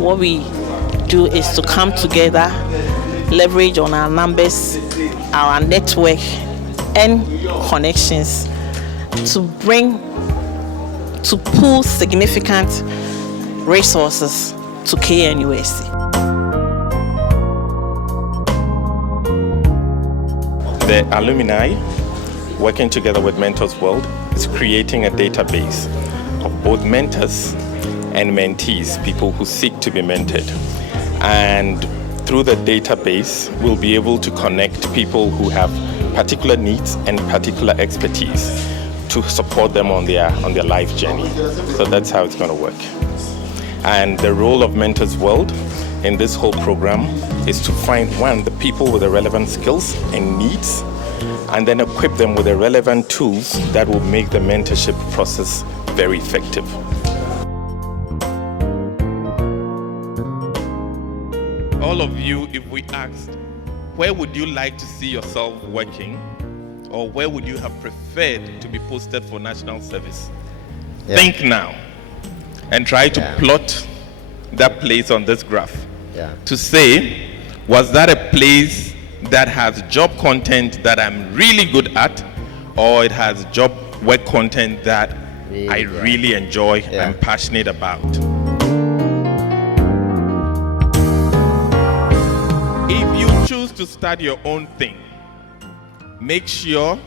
what we do is to come together, leverage on our numbers, our network, and connections to pool significant resources to KNUST. The alumni, working together with Mentors World, is creating a database of both mentors and mentees, people who seek to be mentored. And through the database, we'll be able to connect people who have particular needs and particular expertise to support them on their life journey. So that's how it's going to work. And the role of Mentors World in this whole program is to find, one, the people with the relevant skills and needs, and then equip them with the relevant tools that will make the mentorship process very effective. All of you, if we asked, where would you like to see yourself working, or where would you have preferred to be posted for national service? Yeah. Think now and try to plot that place on this graph to say, was that a place that has job content that I'm really good at, or it has job work content that I really enjoy and passionate about? If you choose to start your own thing, make sure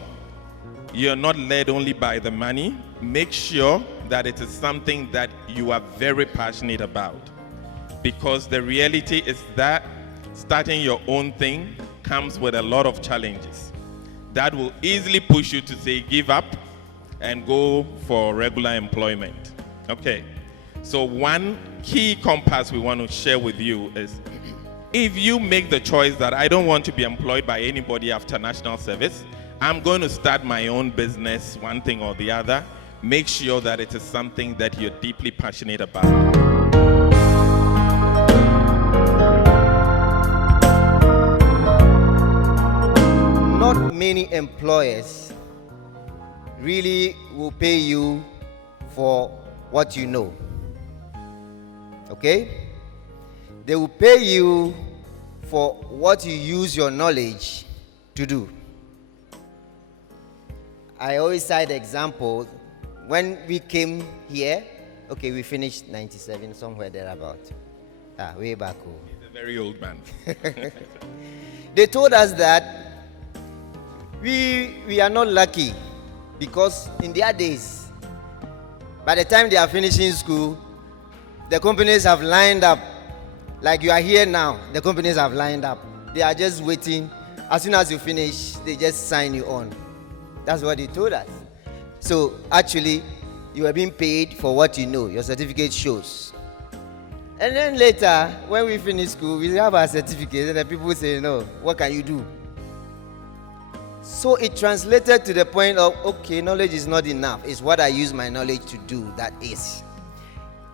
you're not led only by the money. Make sure that it is something that you are very passionate about. Because the reality is that starting your own thing comes with a lot of challenges that will easily push you to say give up and go for regular employment. Okay, so one key compass we want to share with you is, if you make the choice that I don't want to be employed by anybody after national service, I'm going to start my own business, one thing or the other, make sure that it is something that you're deeply passionate about. Not many employers really will pay you for what you know. Okay? They will pay you for what you use your knowledge to do. I always cite the example, when we came here, okay, we finished 97, somewhere thereabout. Way back home. He's a very old man. They told us that we are not lucky, because in their days, by the time they are finishing school, the companies have lined up. Like you are here now, the companies have lined up. They are just waiting. As soon as you finish, they just sign you on. That's what they told us. So actually, you are being paid for what you know. Your certificate shows. And then later, when we finish school, we have our certificate, and the people say, no, what can you do? So it translated to the point of, okay, knowledge is not enough. It's what I use my knowledge to do that is.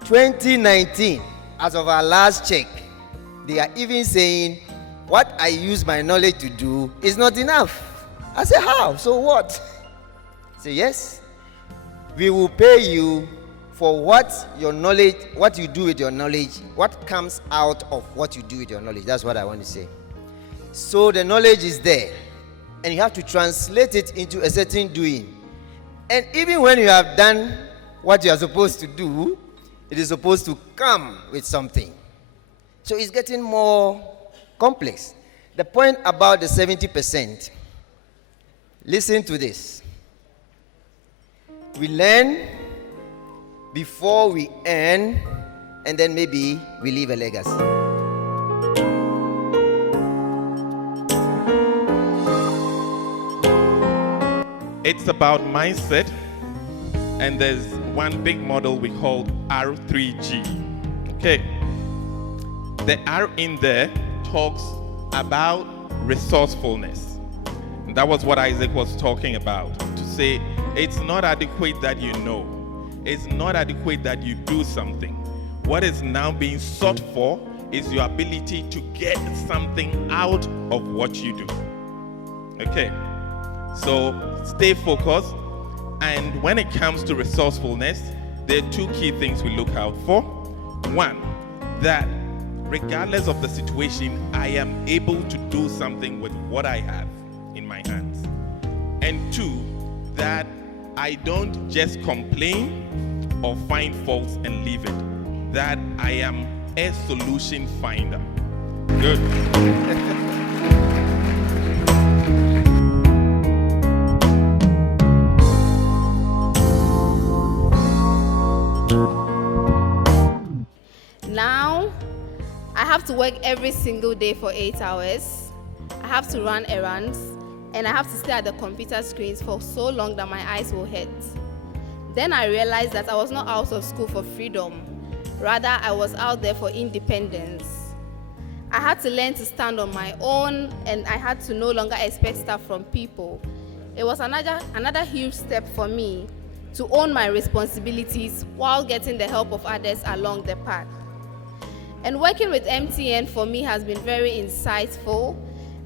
2019, as of our last check, they are even saying, what I use my knowledge to do is not enough. I say, how? So what? I say, yes. We will pay you for what your knowledge, what you do with your knowledge, what comes out of what you do with your knowledge. That's what I want to say. So the knowledge is there, and you have to translate it into a certain doing. And even when you have done what you are supposed to do, it is supposed to come with something. So it's getting more complex. The point about the 70%, listen to this. We learn before we earn, and then maybe we leave a legacy. It's about mindset, and there's one big model we call R3G. Okay. The R in there talks about resourcefulness. And that was what Isaac was talking about. To say it's not adequate that you know. It's not adequate that you do something. What is now being sought for is your ability to get something out of what you do. Okay. So stay focused. And when it comes to resourcefulness, there are two key things we look out for. One, that regardless of the situation, I am able to do something with what I have in my hands. And 2, that I don't just complain or find faults and leave it. That I am a solution finder. Good. Now, I have to work every single day for 8 hours. I have to run errands, and I have to stay at the computer screens for so long that my eyes will hurt. Then I realized that I was not out of school for freedom. Rather, I was out there for independence. I had to learn to stand on my own, and I had to no longer expect stuff from people. It was another huge step for me to own my responsibilities while getting the help of others along the path. And working with MTN for me has been very insightful.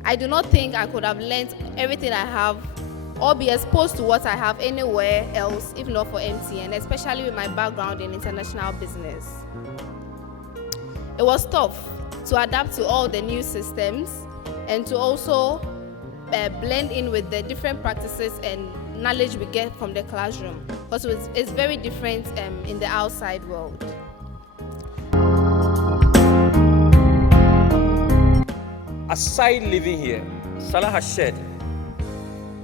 I do not think I could have learned everything I have or be exposed to what I have anywhere else if not for MTN, especially with my background in international business. It was tough to adapt to all the new systems and to also blend in with the different practices and knowledge we get from the classroom, because it's very different in the outside world. Aside living here, Salah has shared,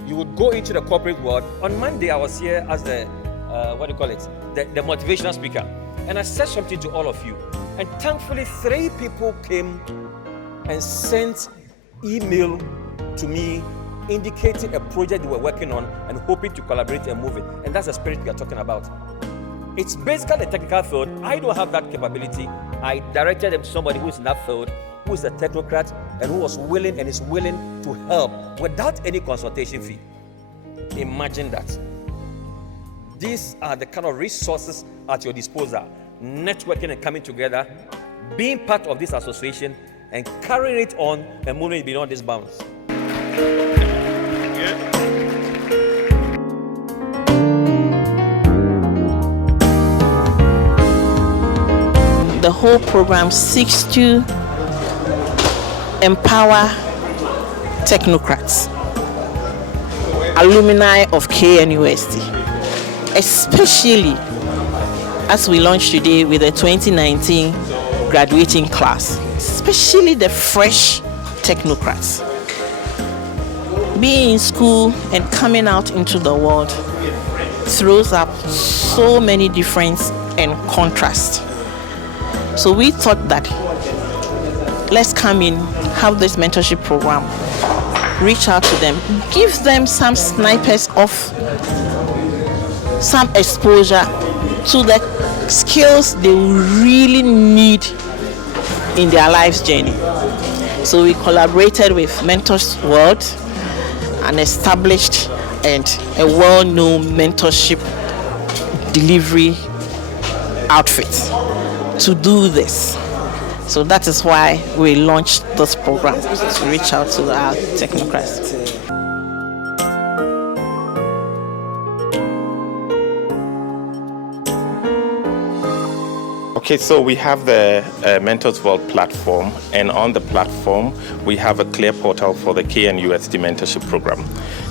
you would go into the corporate world. On Monday, I was here as the the motivational speaker, and I said something to all of you. And thankfully, 3 people came and sent email to me indicating a project they were working on and hoping to collaborate and move it. And that's the spirit we are talking about. It's basically the technical field. I don't have that capability. I directed them to somebody who's in that field, who is a technocrat and who was willing and is willing to help without any consultation fee. Imagine that. These are the kind of resources at your disposal. Networking and coming together, being part of this association and carrying it on and moving it beyond these bounds. The whole program seeks to empower technocrats, alumni of KNUST, especially as we launch today with the 2019 graduating class, especially the fresh technocrats. Being in school and coming out into the world throws up so many differences and contrasts. So we thought that let's come in, have this mentorship program, reach out to them, give them some snipers of some exposure to the skills they really need in their life's journey. So we collaborated with Mentors World, an established and a well-known mentorship delivery outfit, to do this. So that is why we launched this program, to reach out to our technocrats. Okay, so we have the Mentors World platform, and on the platform we have a clear portal for the KNUST mentorship program.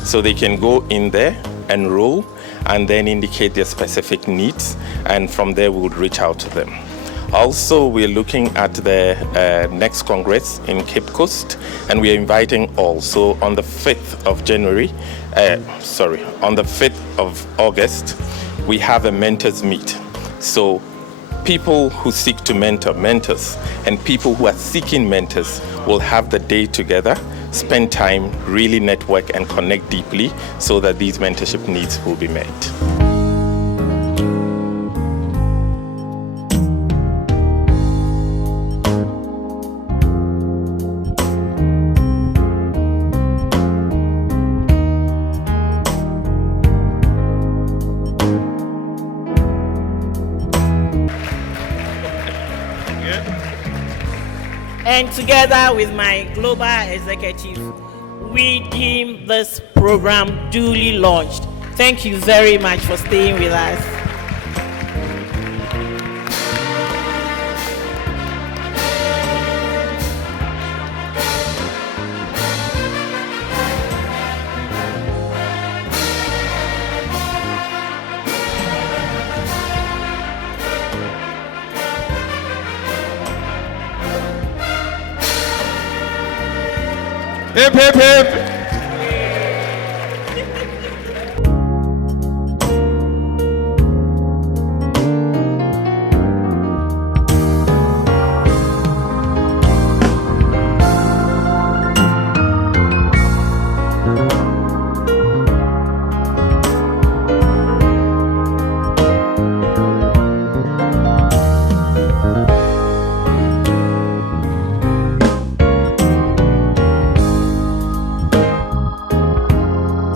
So they can go in there, enroll, and then indicate their specific needs, and from there we would reach out to them. Also, we're looking at the next Congress in Cape Coast, and we are inviting all. So on the 5th of on the 5th of August, we have a mentors meet. So people who seek to mentor mentors and people who are seeking mentors will have the day together, spend time, really network and connect deeply so that these mentorship needs will be met. And together with my global executive, we deem this program duly launched. Thank you very much for staying with us. Hip, hip, hip.